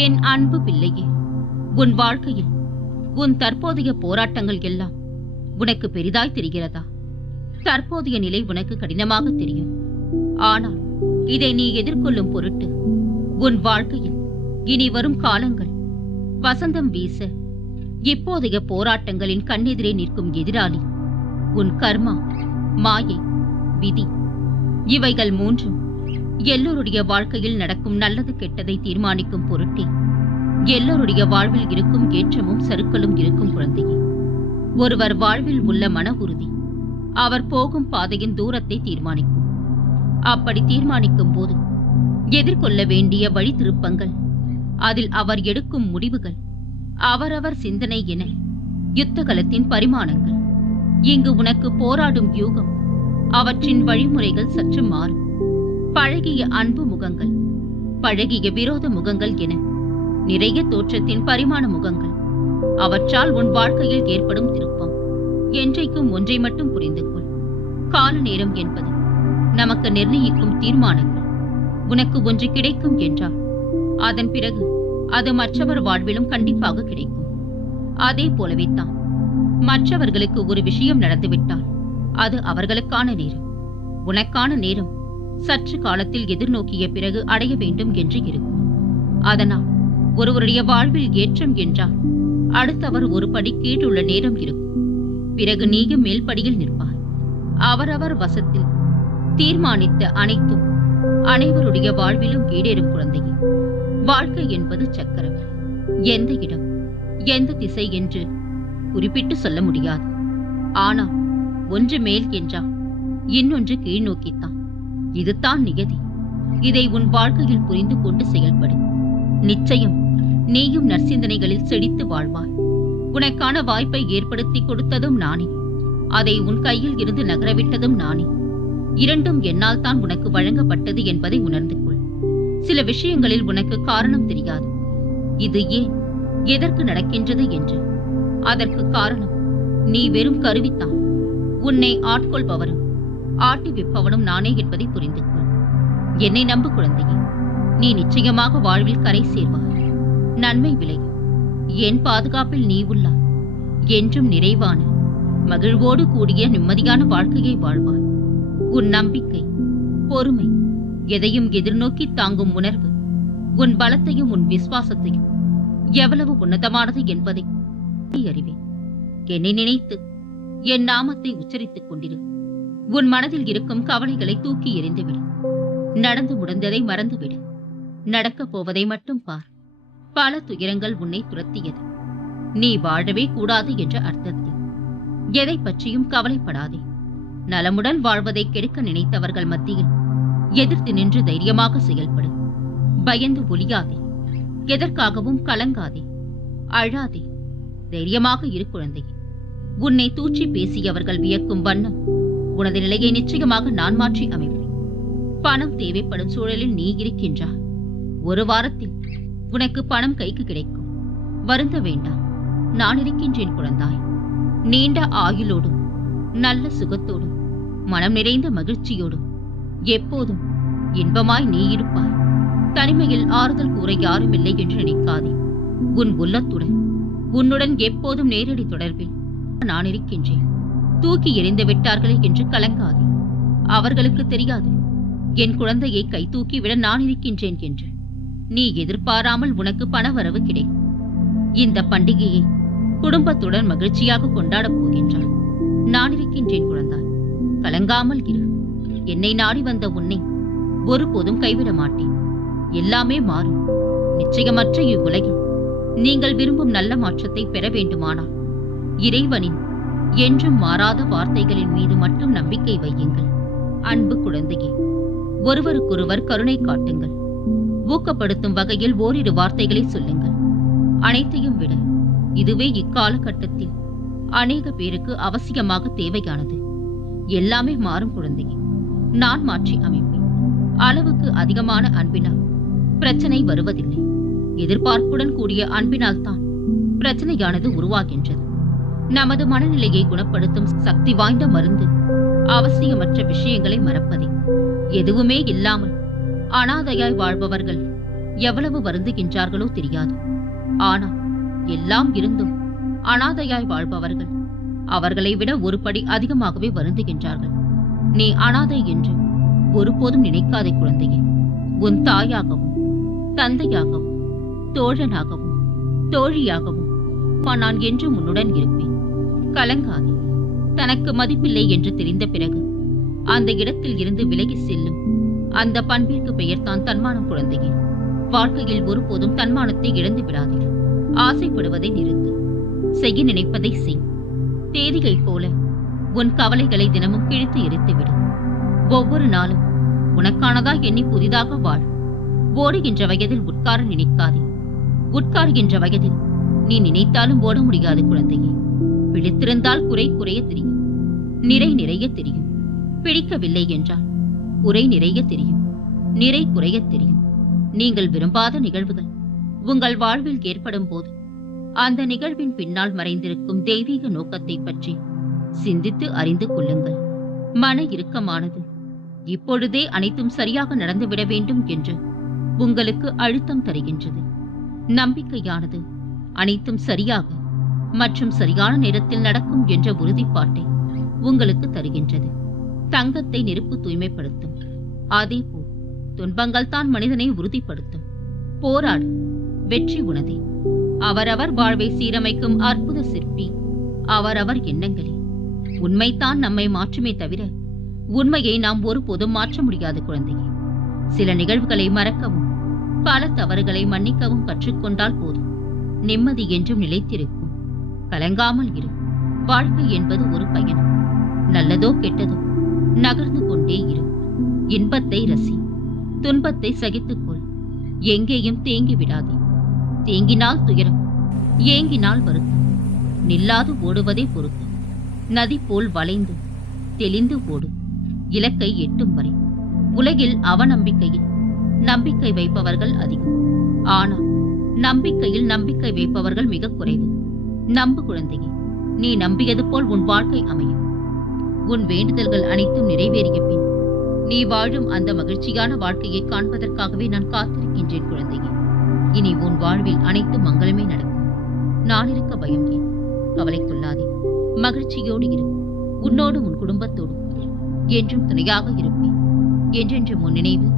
என் அன்பு பிள்ளையே, உன் வாழ்க்கையில் உன் தற்போதைய போராட்டங்கள் எல்லாம் உனக்கு பெரிதாய் தெரிகிறதா? தற்போதைய நிலை உனக்கு கடினமாக தெரியும். ஆனால் இதை நீ எதிர்கொள்ளும் பொருட்டு உன் வாழ்க்கையில் இனி வரும் காலங்கள் வசந்தம் வீச இப்போதைய போராட்டங்களின் கண்ணெதிரே நிற்கும் எதிராளி உன் கர்மா, மாயை, விதி இவைகள் மூன்றும் எல்லோருடைய வாழ்க்கையில் நடக்கும் நல்லது கெட்டதை தீர்மானிக்கும் பொருட்டே எல்லோருடைய வாழ்வில் இருக்கும் ஏற்றமும் சறுக்கலும் இருக்கும் குழந்தையே. ஒருவர் வாழ்வில் உள்ள மன உறுதி அவர் போகும் பாதையின் தூரத்தை தீர்மானிக்கும். அப்படி தீர்மானிக்கும் போது எதிர்கொள்ள வேண்டிய வழி திருப்பங்கள், அதில் அவர் எடுக்கும் முடிவுகள், அவரவர் சிந்தனை என யுத்தகலத்தின் பரிமாணங்கள். இங்கு உனக்கு போராடும் யூகம், அவற்றின் வழிமுறைகள் சற்று மாறும். பழகிய அன்பு முகங்கள், பழகிய விரோத முகங்கள் என நிறைய தோற்றத்தின் பரிமாண முகங்கள். அவற்றால் உன் வாழ்க்கையில் ஏற்படும் திருப்பம். என்றைக்கும் ஒன்றை மட்டும் புரிந்து கொள். கால நேரம் என்பது நமக்கு நிர்ணயிக்கும் தீர்மானங்கள். உனக்கு ஒன்று கிடைக்கும் என்றால் அதன் பிறகு அது மற்றவர் வாழ்விலும் கண்டிப்பாக கிடைக்கும். அதே போலவே தான் மற்றவர்களுக்கு ஒரு விஷயம் நடந்துவிட்டால் அது அவர்களுக்கான நேரம். உனக்கான நேரம் சற்று காலத்தில் எதிர்நோக்கிய பிறகு அடைய வேண்டும் என்று இருக்கும். அதனால் ஒருவருடைய வாழ்வில் ஏற்றம் என்றால் அடுத்தவர் ஒரு படி கீழுள்ள நேரம் இருக்கும். பிறகு நீயும் மேல்படியில் நிற்பாய். அவரவர் வசத்தில் தீர்மானித்த அனைத்தும் அனைவருடைய வாழ்விலும் ஈடேறும் குழந்தையே. வாழ்க்கை என்பது சக்கரம். எந்த இடம், எந்த திசை என்று குறிப்பிட்டு சொல்ல முடியாது. ஆனால் ஒன்று மேல் என்றால் இன்னொன்று கீழ் நோக்கித்தான். இதுதான் நியதி. இதை உன் வாழ்க்கையில் புரிந்து கொண்டு செயல்படு. நிச்சயம் நீயும் நற்சிந்தனைகளில் செழித்து வாழ்வாய். உனக்கான வாய்ப்பை ஏற்படுத்தி கொடுத்ததும் நானே, அதை உன் கையில் இருந்து நகரவிட்டதும் நானே. இரண்டும் என்னால் தான் உனக்கு வழங்கப்பட்டது என்பதை உணர்ந்து கொள். சில விஷயங்களில் உனக்கு காரணம் தெரியாது. இது ஏன், எதற்கு நடக்கின்றது என்று. அதற்கு காரணம் நீ வெறும் கருவித்தான். உன்னை ஆட்கொள்பவரும் ஆட்டிவிப்பவனும் நானே என்பதை புரிந்து கொள். என்னை நம்பு குழந்தையே. நீ நிச்சயமாக வாழ்வில் கரை சேர்வாய். நன்மை விளையும். என் பாதுகாப்பில் நீ உள்ளாய். என்றும் நிறைவான மகிழ்வோடு கூடிய நிம்மதியான வாழ்க்கையை வாழ்வாய். உன் நம்பிக்கை, பொறுமை, எதையும் எதிர்நோக்கி தாங்கும் உணர்வு, உன் பலத்தையும் உன் விசுவாசத்தையும் எவ்வளவு உன்னதமானது என்பதை நீ அறிவேன். என்னை நினைத்து என் நாமத்தை உச்சரித்துக் கொண்டிரு. உன் மனதில் இருக்கும் கவலைகளை தூக்கி எறிந்துவிடு. நடந்து முடிந்ததை மறந்துவிடு. நடக்கப் போவதை மட்டும் பார். பல துயரங்கள் உன்னை துரத்தியது. நீ வாழவே கூடாது என்ற அர்த்தத்தில் எதை பற்றியும் கவலைப்படாதே. நலமுடன் வாழ்வதை கெடுக்க நினைத்தவர்கள் மத்தியில் எதிர்த்து நின்று தைரியமாக செயல்படு. பயந்து ஒளியாதே. எதற்காகவும் கலங்காதே. அழாதே. தைரியமாக இரு குழந்தையே. உன்னை தூற்றி பேசியவர்கள் வியக்கும் வண்ணம் உனது நிலையை நிச்சயமாக நான் மாற்றி அமைப்பேன். பணம் தேவைப்படும் சூழலில் நீ இருக்கின்றாய். ஒரு வாரத்தில் உனக்கு பணம் கைக்கு கிடைக்கும். வருந்த வேண்டாம். நான் இருக்கின்றேன் குழந்தாய். நீண்ட ஆயுளோடும் நல்ல சுகத்தோடும் மனம் நிறைந்த மகிழ்ச்சியோடும் எப்போதும் இன்பமாய் நீ இருப்பாய். தனிமையில் ஆறுதல் கூற யாரும் இல்லை என்று நினைக்காதே. உன் உள்ளத்துடன் உன்னுடன் எப்போதும் நேரடி தொடர்பில் நான் இருக்கின்றேன். தூக்கி எறிந்து விட்டார்களே என்று கலங்காதே. அவர்களுக்கு தெரியாது என் குழந்தையை கை தூக்கி விட நான் இருக்கின்றேன் என்று. நீ எதிர்பாராமல் உனக்கு பணவரவு கிடைக்கும். இந்த பண்டிகையை குடும்பத்துடன் மகிழ்ச்சியாக கொண்டாடப் போகின்றாள். நான் இருக்கின்றேன் குழந்தாய். கலங்காமல் இரு. என்னை நாடி வந்த உன்னை ஒருபோதும் கைவிட மாட்டேன். எல்லாமே மாறும். நிச்சயமற்ற இவ்வுலகில் நீங்கள் விரும்பும் நல்ல மாற்றத்தை பெற வேண்டுமானால் இறைவனின் என்றும் மாறாத வார்த்தைகளின் மீது மட்டும் நம்பிக்கை வையுங்கள். அன்பு குழந்தையே, ஒருவருக்கொருவர் கருணை காட்டுங்கள். ஊக்கப்படுத்தும் வகையில் ஓரிரு வார்த்தைகளை சொல்லுங்கள். அனைத்தையும் விட இதுவே இக்காலகட்டத்தில் அநேக பேருக்கு அவசியமாக தேவையானது. எல்லாமே மாறும் குழந்தையே. நான் மாற்றி அமைப்பேன். அளவுக்கு அதிகமான அன்பினால் பிரச்சனை வருவதில்லை. எதிர்பார்ப்புடன் கூடிய அன்பினால் தான் பிரச்சனையானது உருவாகின்றது. நமது மனநிலையை குணப்படுத்தும் சக்தி வாய்ந்த மருந்து அவசியமற்ற விஷயங்களை மறப்பதே. எதுவுமே இல்லாமல் அனாதையாய் வாழ்பவர்கள் எவ்வளவு வருந்துகின்றார்களோ தெரியாது. ஆனால் எல்லாம் இருந்தும் அனாதையாய் வாழ்பவர்கள் அவர்களை விட ஒரு படி அதிகமாகவே வருந்துகின்றார்கள். நீ அனாதை என்று ஒருபோதும் நினைக்காதே குழந்தையே. உன் தாயாகவும் தந்தையாகவும் தோழனாகவும் தோழியாகவும் நான் என்றும் உன்னுடன் இருப்பேன். கலங்காதே. தனக்கு மதிப்பில்லை என்று தெரிந்த பிறகு அந்த இடத்தில் இருந்து விலகி செல்லும் அந்த பண்பிற்கு பெயர்தான் தன்மானம் குழந்தையே. வாழ்க்கையில் ஒருபோதும் தன்மானத்தை இழந்து விடாதே. ஆசைப்படுவதை நிறுத்து. செய்ய நினைப்பதை செய். தேதிகை போல உன் கவலைகளை தினமும் கிழித்து எரித்துவிடு. ஒவ்வொரு நாளும் உனக்கானதா எண்ணி புதிதாக வாழ். ஓடுகின்ற வயதில் உட்கார நினைக்காதே. உட்காருகின்ற வயதில் நீ நினைத்தாலும் ஓட முடியாது குழந்தையே. பிடித்திருந்தால் குறை குறைய தெரியும், நிறை நிறைய தெரியும். பிடிக்கவில்லை என்றால் குறை நிறைய தெரியும், நிறை குறைய தெரியும். நீங்கள் விரும்பாத நிகழ்வுகள் உங்கள் வாழ்வில் ஏற்படும் போது அந்த நிகழ்வின் பின்னால் மறைந்திருக்கும் தெய்வீக நோக்கத்தை பற்றி சிந்தித்து அறிந்து கொள்ளுங்கள். மன இறுக்கமானது இப்பொழுதே அனைத்தும் சரியாக நடந்துவிட வேண்டும் என்று உங்களுக்கு அழுத்தம் தருகின்றது. நம்பிக்கையானது அனைத்தும் சரியாக மற்றும் சரியான நேரத்தில் நடக்கும் என்ற உறுதிப்பாட்டை உங்களுக்கு தருகின்றது. தங்கத்தை நெருப்பு தூய்மைப்படுத்தும், அதேபோல் துன்பங்கள் தான் மனிதனை உறுதிப்படுத்தும். போராடு, வெற்றி உனதே. அவரவர் வாழ்வை சீரமைக்கும் அற்புத சிற்பி அவரவர் எண்ணங்களே. உண்மைதான் நம்மை மாற்றுமே தவிர உண்மையை நாம் ஒருபோதும் மாற்ற முடியாது குழந்தையே. சில நிகழ்வுகளை மறக்கவும் பல தவறுகளை மன்னிக்கவும் கற்றுக்கொண்டால் போதும். நிம்மதி என்றும் நிலைத்திருக்கும். கலங்காமல் இரு. வாழ்க்கை என்பது ஒரு பயணம். நல்லதோ கெட்டதோ நகர்ந்து கொண்டே இரு. இன்பத்தை ரசி, துன்பத்தை சகித்துக்கொள். எங்கேயும் தேங்கி விடாதே. தேங்கினால் துயரம், ஏங்கினால் வருத்தம். நில்லாது ஓடுவதே பொருத்தம். நதி போல் வளைந்து தெளிந்து ஓடு, இலக்கை எட்டும் வரை. உலகில் அவநம்பிக்கையில் நம்பிக்கை வைப்பவர்கள் அதிகம். ஆனால் நம்பிக்கையில் நம்பிக்கை வைப்பவர்கள் மிக குறைவு. நம்பு குழந்தையே. நீ நம்பியது போல் உன் வாழ்க்கை அமையும். உன் வேண்டுதல்கள் அனைத்தும் நிறைவேறிய பின் நீ வாழும் அந்த மகிழ்ச்சியான வாழ்க்கையை காண்பதற்காகவே நான் காத்திருக்கின்றேன் குழந்தையே. இனி உன் வாழ்வில் அனைத்து மங்களமே நடக்கும். நான் இருக்க பயம் ஏன்? கவலை கொள்ளாதே. மகிழ்ச்சியோடு இரு. உன்னோடு உன் குடும்பத்தோடு என்றும் துணையாக இருப்பேன். என்றென்று முன் நினைவு